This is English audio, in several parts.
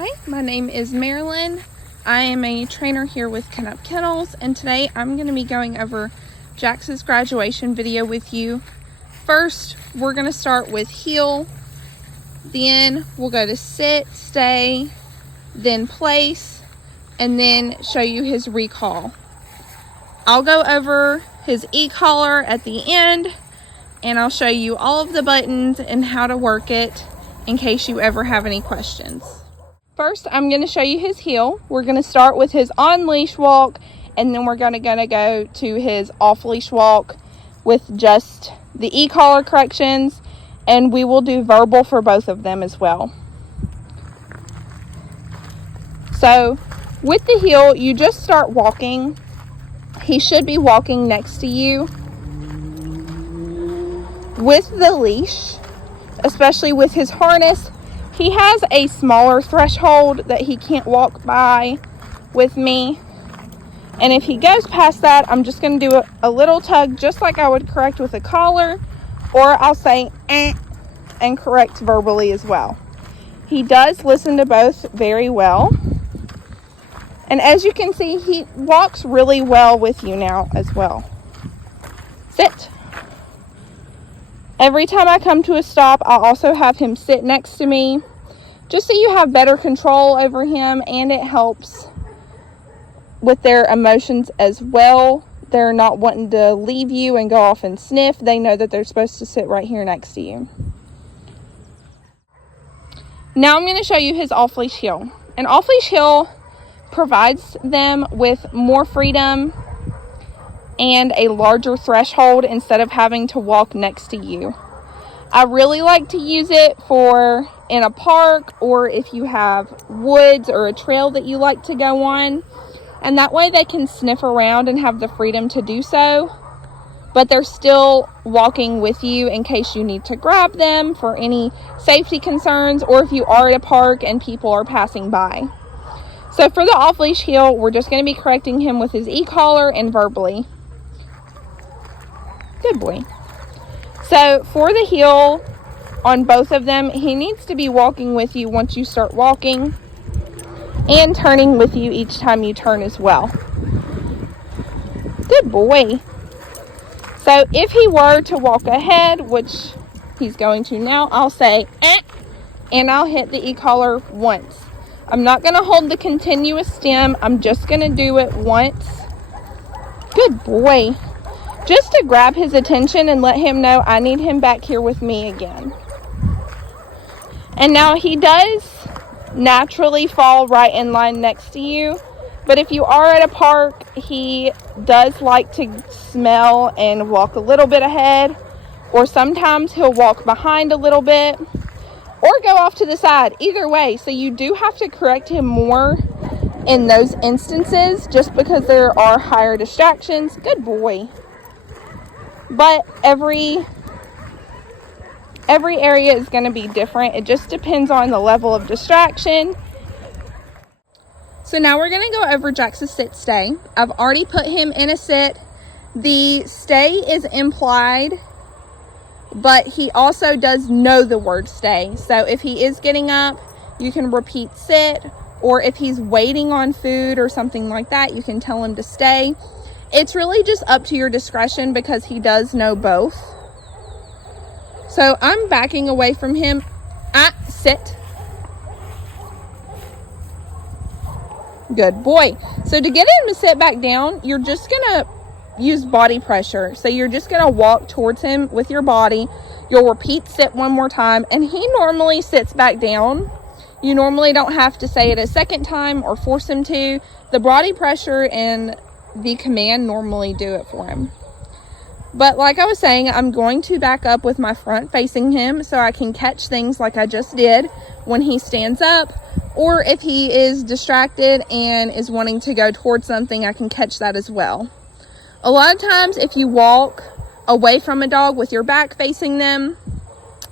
Hi, my name is Marilyn. I am a trainer here with Ken-Up Kennels, and today I'm going to be going over Jax's graduation video with you. First, we're going to start with heel, then we'll go to sit, stay, then place, and then show you his recall. I'll go over his e-collar at the end, and I'll show you all of the buttons and how to work it in case you ever have any questions. First, I'm going to show you his heel. We're going to start with his on-leash walk, and then we're going to go to his off-leash walk with just the e-collar corrections, and we will do verbal for both of them as well. So, with the heel, you just start walking. He should be walking next to you. With the leash, especially with his harness, he has a smaller threshold that he can't walk by with me. And if he goes past that, I'm just going to do a little tug just like I would correct with a collar, or I'll say eh and correct verbally as well. He does listen to both very well. And as you can see, he walks really well with you now as well. Sit. Every time I come to a stop, I'll also have him sit next to me, just so you have better control over him, and it helps with their emotions as well. They're not wanting to leave you and go off and sniff. They know that they're supposed to sit right here next to you. Now I'm going to show you his off-leash heel. An off-leash heel provides them with more freedom and a larger threshold instead of having to walk next to you. I really like to use it for in a park, or if you have woods or a trail that you like to go on, and that way they can sniff around and have the freedom to do so, but they're still walking with you in case you need to grab them for any safety concerns, or if you are at a park and people are passing by. So for the off-leash heel, we're just going to be correcting him with his e-collar and verbally. Good boy. So for the heel on both of them, he needs to be walking with you once you start walking, and turning with you each time you turn as well. Good boy. So if he were to walk ahead, which he's going to now, I'll say eh, and I'll hit the e-collar once. I'm not going to hold the continuous stem. I'm just going to do it once. Good boy. Just to grab his attention and let him know I need him back here with me again. And now he does naturally fall right in line next to you, but if you are at a park, he does like to smell and walk a little bit ahead, or sometimes he'll walk behind a little bit or go off to the side. Either way, so you do have to correct him more in those instances just because there are higher distractions. Good boy. But every area is going to be different. It just depends on the level of distraction. So now we're going to go over Jax's sit stay. I've already put him in a sit. The stay is implied, but he also does know the word stay. So if he is getting up, you can repeat sit, or if he's waiting on food or something like that, you can tell him to stay. It's really just up to your discretion because he does know both. So I'm backing away from him. Sit. Good boy. So to get him to sit back down, you're just going to use body pressure. So you're just going to walk towards him with your body. You'll repeat sit one more time, and he normally sits back down. You normally don't have to say it a second time or force him to. The body pressure and the command normally do it for him. But like I was saying, I'm going to back up with my front facing him so I can catch things like I just did when he stands up, or if he is distracted and is wanting to go towards something, I can catch that as well. A lot of times if you walk away from a dog with your back facing them,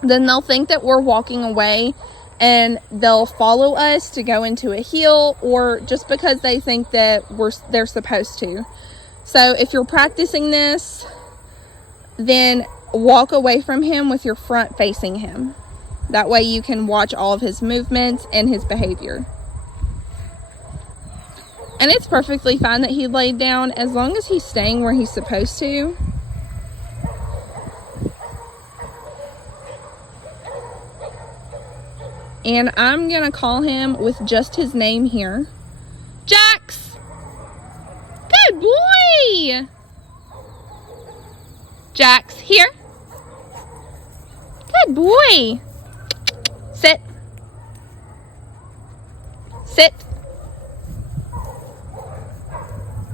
then they'll think that we're walking away and they'll follow us to go into a heel, or just because they think that they're supposed to. So if you're practicing this, then walk away from him with your front facing him. That way you can watch all of his movements and his behavior. And it's perfectly fine that he laid down as long as he's staying where he's supposed to. And I'm gonna call him with just his name here. Jax! Good boy! Jax, here. Good boy. Sit. Sit.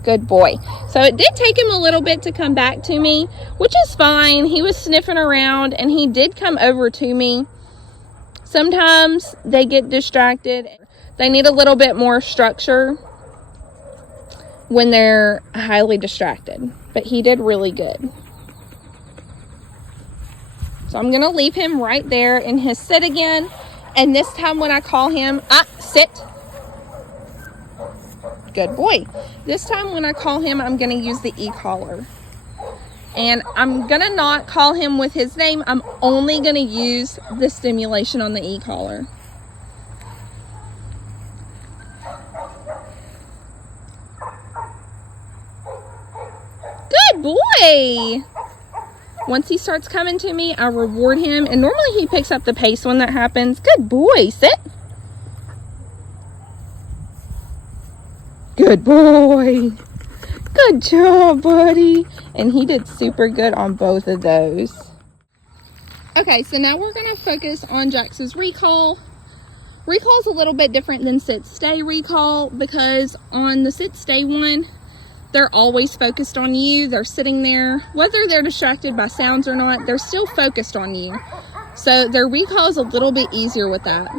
Good boy. So it did take him a little bit to come back to me, which is fine. He was sniffing around and he did come over to me. Sometimes they get distracted. They need a little bit more structure when they're highly distracted. But he did really good. So I'm going to leave him right there in his sit again. And this time when I call him, sit. Good boy. This time when I call him, I'm going to use the e-collar. And I'm going to not call him with his name. I'm only going to use the stimulation on the e-collar. Good boy. Once he starts coming to me, I reward him. And normally he picks up the pace when that happens. Good boy. Sit. Good boy. Good job, buddy. And he did super good on both of those. Okay, so now we're going to focus on Jax's recall. Recall is a little bit different than sit-stay recall because on the sit-stay one, they're always focused on you. They're sitting there. Whether they're distracted by sounds or not, they're still focused on you. So their recall is a little bit easier with that.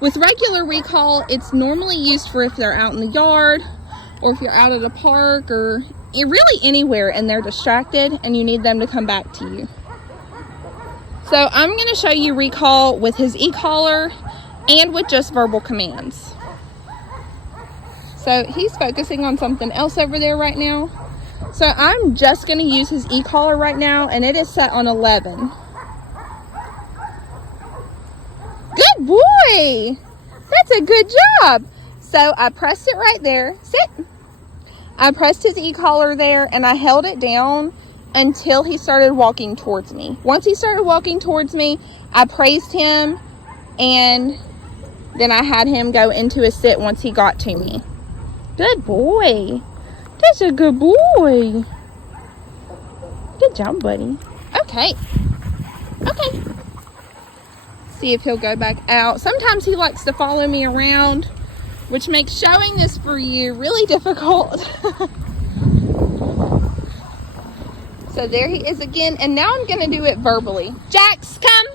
With regular recall, it's normally used for if they're out in the yard or if you're out at a park or really anywhere and they're distracted and you need them to come back to you. So I'm going to show you recall with his e-collar and with just verbal commands. So he's focusing on something else over there right now. So I'm just going to use his e-collar right now and it is set on 11. Good boy! That's a good job. So I pressed it right there. Sit. I pressed his e-collar there and I held it down until he started walking towards me. Once he started walking towards me, I praised him and then I had him go into a sit once he got to me. Good boy. That's a good boy. Good job, buddy. Okay. Okay. See if he'll go back out. Sometimes he likes to follow me around, which makes showing this for you really difficult. So there he is again. And now I'm going to do it verbally. Jax, come.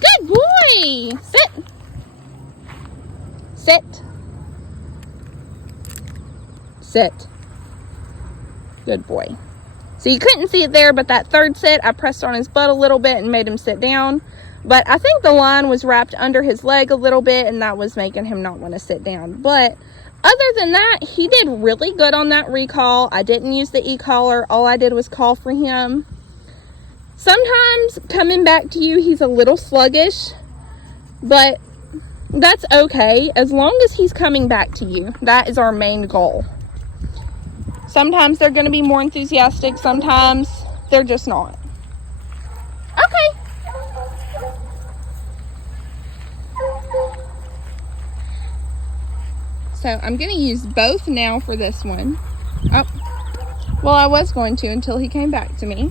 Good boy. Sit. Sit. Sit. Good boy. So you couldn't see it there, but that third sit, I pressed on his butt a little bit and made him sit down. But I think the line was wrapped under his leg a little bit, and that was making him not want to sit down. But other than that, he did really good on that recall. I didn't use the e-collar. All I did was call for him. Sometimes coming back to you, he's a little sluggish, but that's okay. As long as he's coming back to you, that is our main goal. Sometimes they're going to be more enthusiastic. Sometimes they're just not. Okay. So I'm going to use both now for this one. Oh, well, I was going to until he came back to me.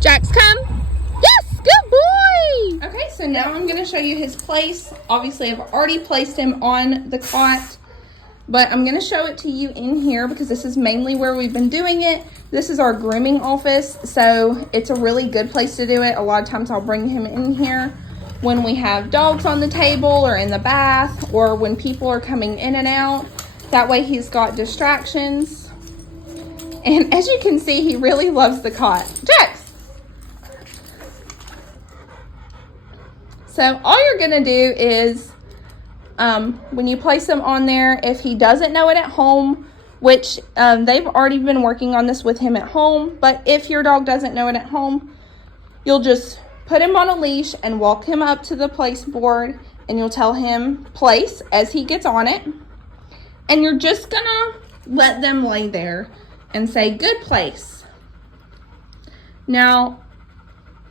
Jax, come. Yes, good boy. Okay, so now I'm going to show you his place. Obviously, I've already placed him on the cot, but I'm going to show it to you in here because this is mainly where we've been doing it. This is our grooming office, so it's a really good place to do it. A lot of times I'll bring him in here when we have dogs on the table or in the bath or when people are coming in and out. That way he's got distractions. And as you can see, he really loves the cot. Jax! So all you're gonna do is, when you place him on there, if he doesn't know it at home, which they've already been working on this with him at home. But if your dog doesn't know it at home, you'll just put him on a leash and walk him up to the place board, and you'll tell him place as he gets on it. And you're just gonna let them lay there and say, good place. Now,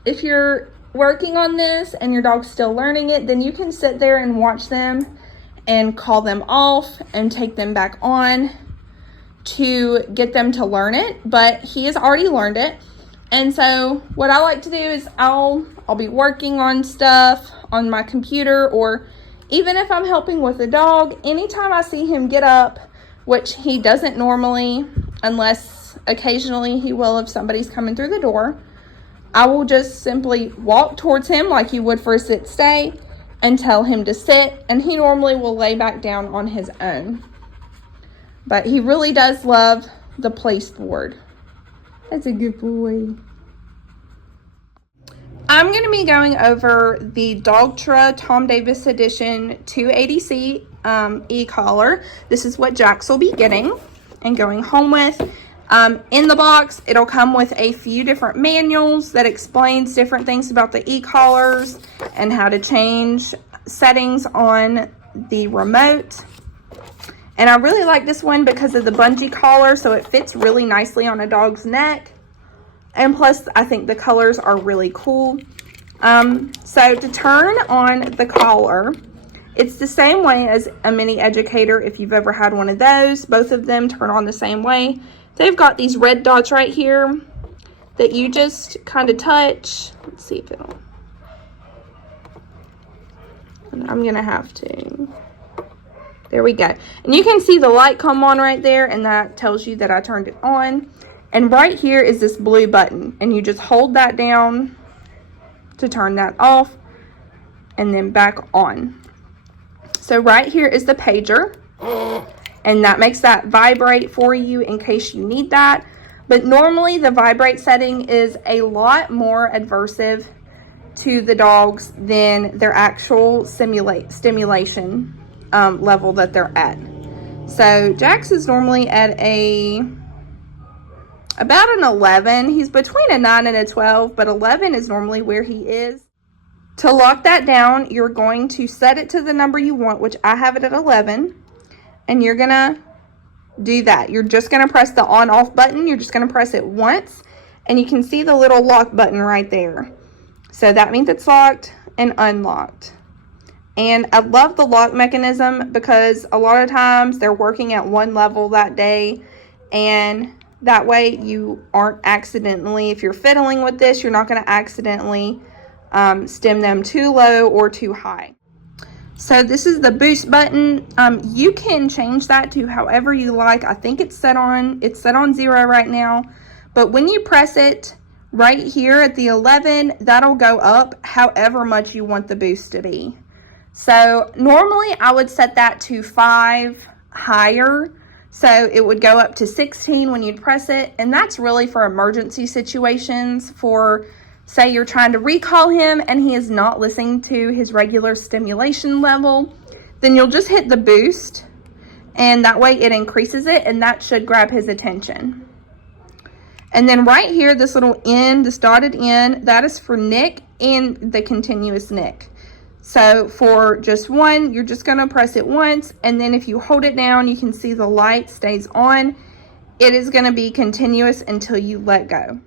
if you're working on this and your dog's still learning it, then you can sit there and watch them and call them off and take them back on to get them to learn it. But he has already learned it. And so what I like to do is I'll be working on stuff on my computer, or even if I'm helping with a dog, anytime I see him get up, which he doesn't normally, unless occasionally he will if somebody's coming through the door, I will just simply walk towards him like you would for a sit stay and tell him to sit, and he normally will lay back down on his own. But he really does love the place board. That's a good boy. I'm going to be going over the Dogtra Tom Davis Edition 280C e-collar. This is what Jax will be getting and going home with. In the box, it'll come with a few different manuals that explains different things about the e-collars and how to change settings on the remote. And I really like this one because of the bungee collar, so it fits really nicely on a dog's neck. And plus, I think the colors are really cool. So to turn on the collar, it's the same way as a mini educator if you've ever had one of those. Both of them turn on the same way. They've got these red dots right here that you just kind of touch. Let's see if it'll... And I'm gonna have to... There we go. And you can see the light come on right there, and that tells you that I turned it on. And right here is this blue button, and you just hold that down to turn that off and then back on. So right here is the pager, and that makes that vibrate for you in case you need that. But normally the vibrate setting is a lot more aversive to the dogs than their actual stimulation level that they're at. So Jax is normally at about an 11. He's between a 9 and a 12, but 11 is normally where he is. To lock that down, you're going to set it to the number you want, which I have it at 11, and you're gonna do that. You're just gonna press the on-off button. You're just gonna press it once, and you can see the little lock button right there. So that means it's locked and unlocked. And I love the lock mechanism because a lot of times they're working at one level that day, and that way you aren't accidentally, if you're fiddling with this, you're not going to accidentally stem them too low or too high. So this is the boost button. You can change that to however you like. I think it's set on 0 right now, but when you press it right here at the 11, that'll go up however much you want the boost to be. So normally I would set that to 5 higher, so it would go up to 16 when you'd press it, and that's really for emergency situations. For say you're trying to recall him and he is not listening to his regular stimulation level, then you'll just hit the boost, and that way it increases it, and that should grab his attention. And then right here, this little N, this dotted N, that is for nick and the continuous nick. So for just one, you're just going to press it once, and then if you hold it down, you can see the light stays on. It is going to be continuous until you let go.